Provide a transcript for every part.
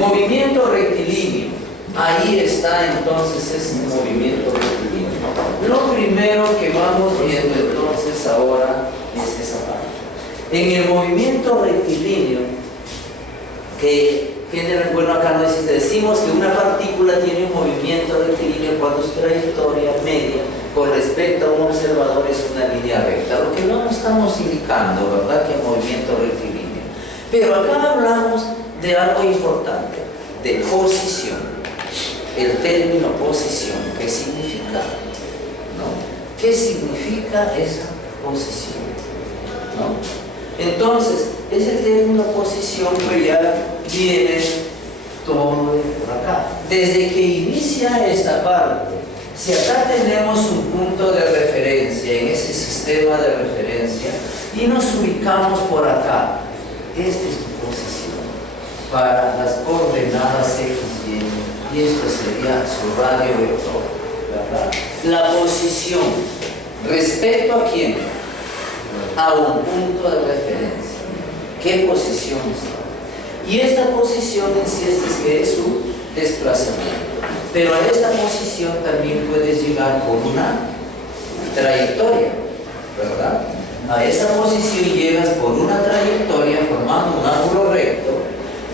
Movimiento rectilíneo. Ahí está entonces ese movimiento rectilíneo. Lo primero que vamos viendo entonces ahora es esa parte. En el movimiento rectilíneo, bueno, acá nos decimos que una partícula tiene un movimiento rectilíneo cuando su trayectoria media con respecto a un observador es una línea recta. Lo que no estamos indicando, ¿verdad?, que el movimiento rectilíneo. Pero acá hablamos de algo importante, de posición. El término posición, ¿qué significa? ¿No? ¿Qué significa esa posición? ¿No? Entonces, ese término posición pues ya viene todo por acá. Desde que inicia esta parte, si acá tenemos un punto de referencia en ese sistema de referencia y nos ubicamos por acá, esta es tu posición para las coordenadas X, Y, y esto sería su radio vector, ¿verdad? La posición, ¿respecto a quién? A un punto de referencia. ¿Qué posición está? Y esta posición en sí es su desplazamiento. Pero a esta posición también puedes llegar por una trayectoria, ¿verdad? A esa posición llegas por una trayectoria formando un ángulo recto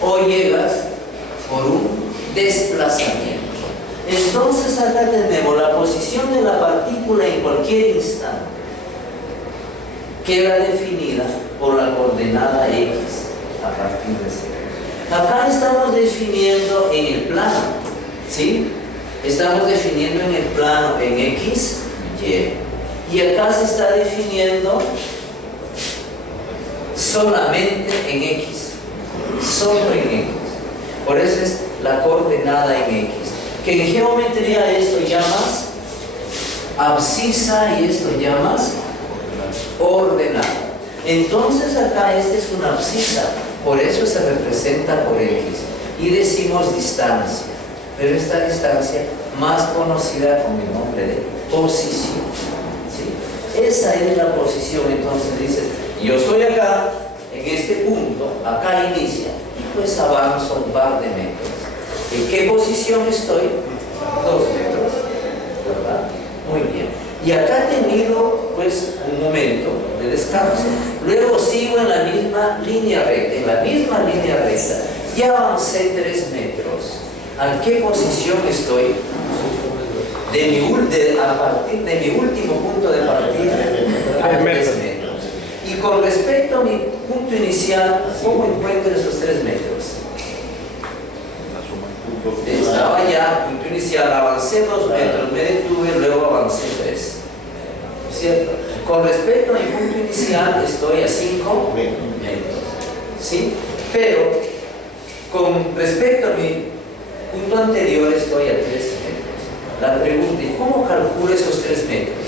o llegas por un desplazamiento. Entonces acá tenemos la posición de la partícula en cualquier instante. Queda definida por la coordenada X a partir de 0. Acá estamos definiendo en el plano, ¿sí? Estamos definiendo en el plano en X, Y. Y acá se está definiendo solamente en X. Solo en X. Por eso es la coordenada en X. Que en geometría esto llamas abscisa y esto llamas ordenada. Entonces acá esta es una abscisa, por eso se representa por X y decimos distancia, pero esta distancia más conocida con el nombre de posición, ¿sí? Esa es la posición. Entonces dices, yo estoy acá en este punto, acá inicia y pues avanzo un par de metros. ¿En qué posición estoy? 2 metros, ¿verdad? Muy bien. Y acá he tenido pues un momento de descanso. Luego sigo en la misma línea recta, Ya avancé 3 metros. ¿A qué posición estoy? A partir de mi último punto de partida, a 3 metros. Y con respecto a mi punto inicial, ¿cómo encuentro esos 3 metros? Estaba ya, punto inicial, avancé 2 metros, me detuve, luego avancé 3. ¿Cierto? Con respecto a mi punto inicial, estoy a 5 metros. ¿Sí? Pero, con respecto a mi punto anterior, estoy a 3 metros. La pregunta es, ¿cómo calculo esos 3 metros?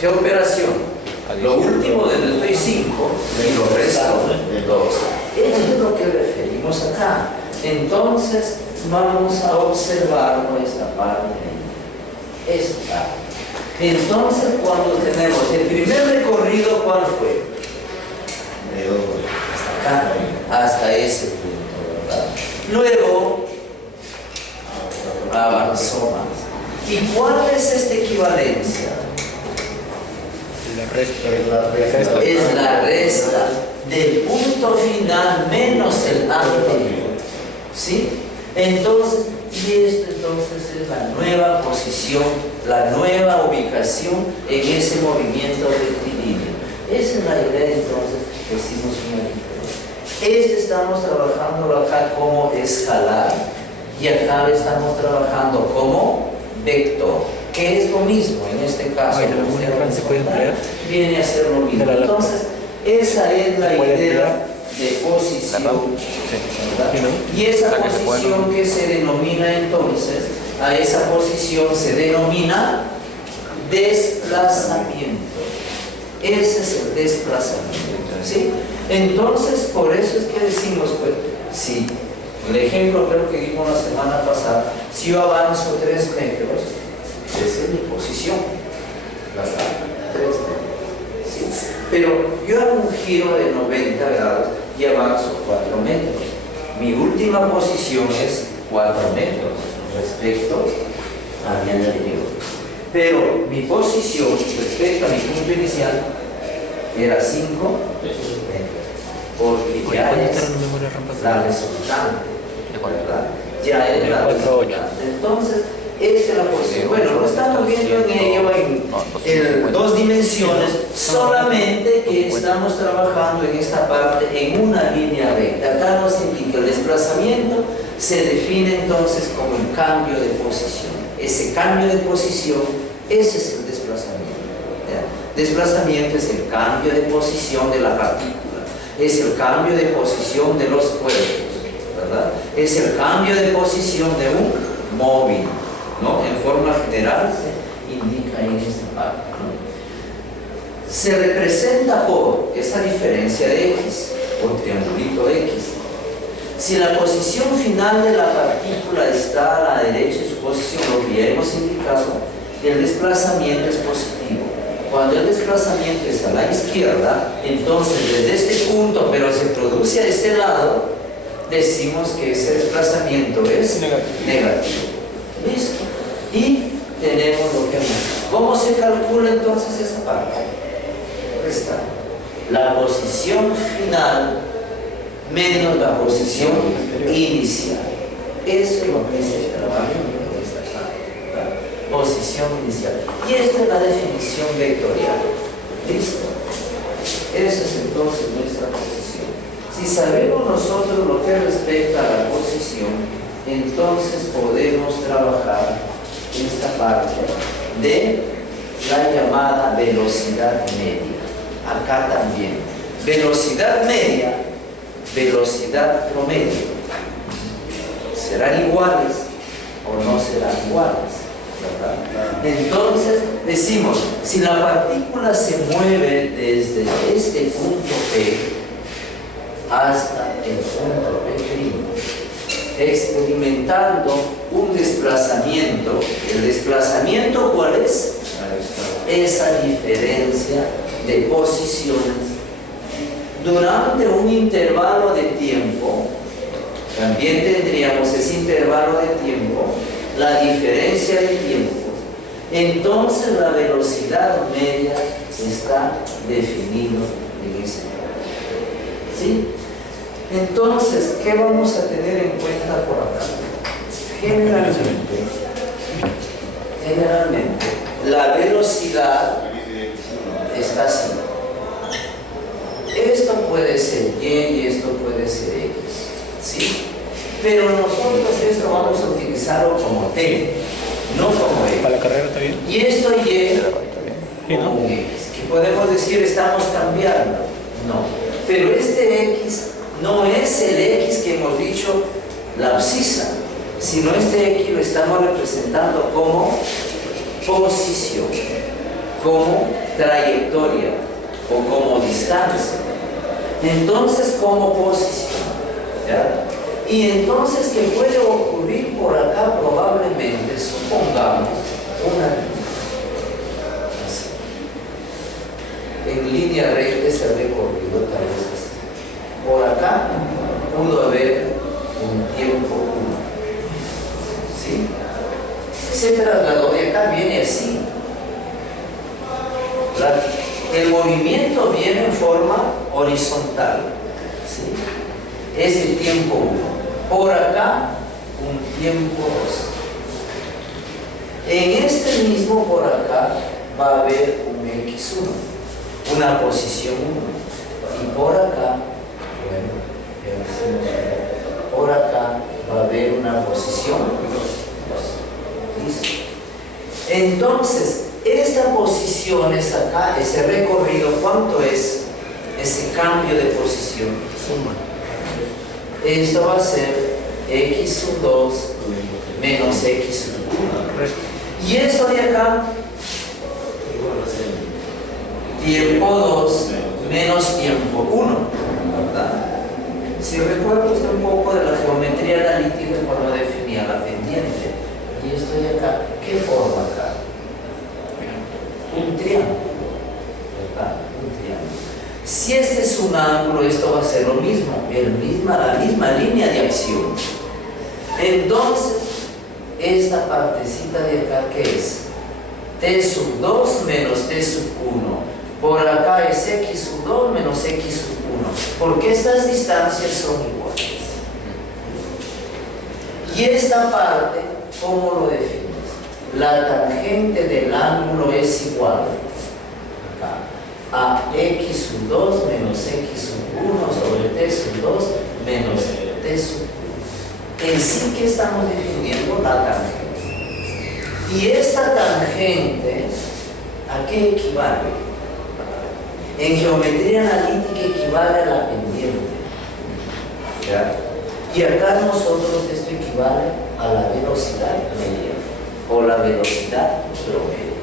¿Qué operación? Lo último de donde estoy 5 y lo resto 2. Eso es lo que referimos acá. Entonces vamos a observar esta parte. Entonces cuando tenemos el primer recorrido, ¿cuál fue? Hasta acá, hasta ese punto, ¿verdad? Luego avanzó más. ¿Y cuál es esta equivalencia? Es la resta del punto final menos el anterior. ¿Sí? Entonces, y esto entonces es la nueva posición, la nueva ubicación en ese movimiento rectilíneo. Esa es la idea entonces que hicimos una diferencia. Estamos trabajando acá como escalar y acá estamos trabajando como vector, que es lo mismo en este caso. Viene a ser lo mismo. Entonces, esa es la idea de posición, ¿verdad? Y esa posición que se denomina entonces, a esa posición se denomina desplazamiento. Ese es el desplazamiento, ¿sí? Entonces, por eso es que decimos, pues, si el ejemplo creo que dimos la semana pasada, si yo avanzo 3 metros, esa es mi posición, ¿verdad? 3 metros, ¿sí? Pero yo hago un giro de 90 grados y avanzo 4 metros. mi última posición es 4 metros respecto a mi anterior. Pero mi posición respecto a mi punto inicial era 5 metros. Porque ya es la resultante, ¿verdad? Ya es la resultante. Entonces, esta es la posición. Bueno, lo estamos viendo en ello en 2 dimensiones, solamente que estamos trabajando en esta parte en una línea recta. Acá nos indica el desplazamiento, se define entonces como el cambio de posición. Ese cambio de posición, ese es el desplazamiento. ¿Ya? Desplazamiento es el cambio de posición de la partícula, es el cambio de posición de los cuerpos, ¿verdad? Es el cambio de posición de un móvil, ¿no? En forma general se indica en esta parte, ¿no? Se representa por esa diferencia de X, por triangulito X. Si la posición final de la partícula está a la derecha de su posición, lo que ya hemos indicado, el desplazamiento es positivo. Cuando el desplazamiento es a la izquierda, entonces desde este punto, pero se produce a este lado, decimos que ese desplazamiento es negativo. ¿Listo? Y tenemos lo que hemos. ¿Cómo se calcula entonces esa parte? Está la posición final menos la posición inicial. Eso es lo que se trabaja en esta parte, ¿verdad? Posición inicial. Y esta es la definición vectorial. ¿Listo? Esa es entonces nuestra posición. Si sabemos nosotros lo que respecta a la posición, entonces podemos trabajar esta parte de la llamada velocidad media. Acá también. Velocidad media, velocidad promedio. ¿Serán iguales o no serán iguales? ¿Verdad? Entonces decimos, si la partícula se mueve desde este punto P hasta el punto P', experimentando un desplazamiento, ¿el desplazamiento cuál es? Esa diferencia de posiciones durante un intervalo de tiempo. También tendríamos ese intervalo de tiempo, la diferencia de tiempo. Entonces la velocidad media está definido en ese grado. ¿Sí? Entonces, ¿qué vamos a tener en cuenta por acá? Generalmente, la velocidad está así. Esto puede ser Y y esto puede ser X, ¿sí? Pero nosotros esto vamos a utilizarlo como T, no como X. ¿Para la carrera está bien? Y esto Y Sí, ¿no? como un X, que podemos decir estamos cambiando. No, pero este X no es el X que hemos dicho la abscisa, sino este X lo estamos representando como posición, como trayectoria o como distancia. Entonces, como posición, ¿ya? Y entonces, ¿qué puede ocurrir por acá? Probablemente, supongamos, una línea. Así. En línea recta ese recorrido tal vez así. Por acá pudo haber un tiempo 1. ¿Sí? Se trasladó de acá, viene así. El movimiento viene en forma horizontal. ¿Sí? Es el tiempo 1. Por acá, un tiempo 2. En este mismo por acá va a haber un X1, una posición 1. Y por acá, bueno, ya decimos, por acá va a haber una posición 2. ¿Listo? Entonces, esta posición es acá, ese recorrido, ¿cuánto es? Ese cambio de posición. Esto va a ser X2 menos X1. Y esto de acá, tiempo 2 menos tiempo 1, ¿verdad? Si recuerdo usted un poco de la geometría analítica cuando definía la pendiente. Y esto de acá, ¿qué forma acá? Un triángulo, ¿verdad? Un triángulo. Si este es un un ángulo, esto va a ser lo mismo, la misma línea de acción. Entonces, esta partecita de acá, ¿qué es? T sub 2 menos T sub 1. Por acá es X sub 2 menos X sub 1. Porque estas distancias son iguales. Y esta parte, ¿cómo lo defines? La tangente del ángulo es igual a X sub 2 menos X sub 1 sobre T sub 2 menos T sub 1. En sí que estamos definiendo la tangente. Y esta tangente, ¿a qué equivale? En geometría analítica equivale a la pendiente. ¿Ya? Y acá nosotros esto equivale a la velocidad media o la velocidad promedio.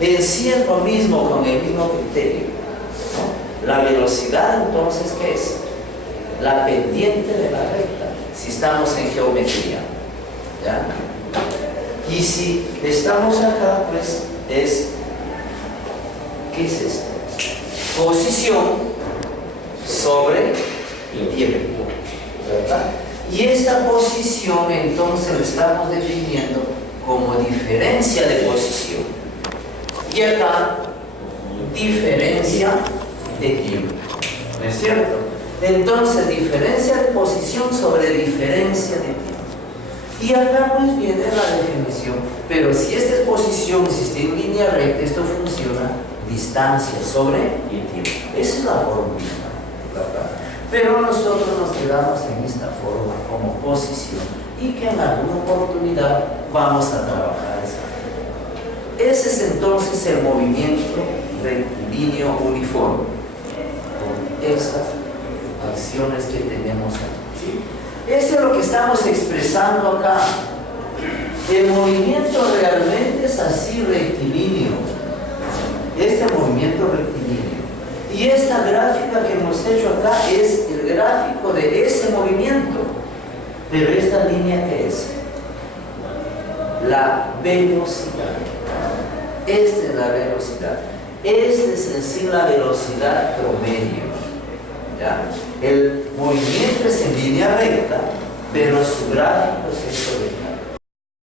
En sí es lo mismo con el mismo criterio, ¿no? La velocidad, entonces, ¿qué es? La pendiente de la recta, si estamos en geometría, ¿ya? Y si estamos acá, pues es, ¿qué es esto? Posición sobre tiempo, ¿verdad? Y esta posición, entonces, la estamos definiendo como diferencia de posición. Y acá, diferencia de tiempo, ¿no es cierto? Entonces, diferencia de posición sobre diferencia de tiempo. Y acá pues viene la definición, pero si esta es posición, si está en línea recta, esto funciona distancia sobre el tiempo. Esa es la fórmula, ¿verdad? Pero nosotros nos quedamos en esta forma como posición y que en alguna oportunidad vamos a trabajar esa. Ese es entonces el movimiento rectilíneo uniforme, con esas acciones que tenemos aquí, ¿sí? Esto es lo que estamos expresando acá. El movimiento realmente es así rectilíneo. Este movimiento rectilíneo. Y esta gráfica que hemos hecho acá es el gráfico de ese movimiento. Pero esta línea, ¿qué es? La velocidad. Esta es la velocidad. Esta es en sí la velocidad promedio. ¿Ya? El movimiento es en línea recta, pero su gráfico es esto de acá.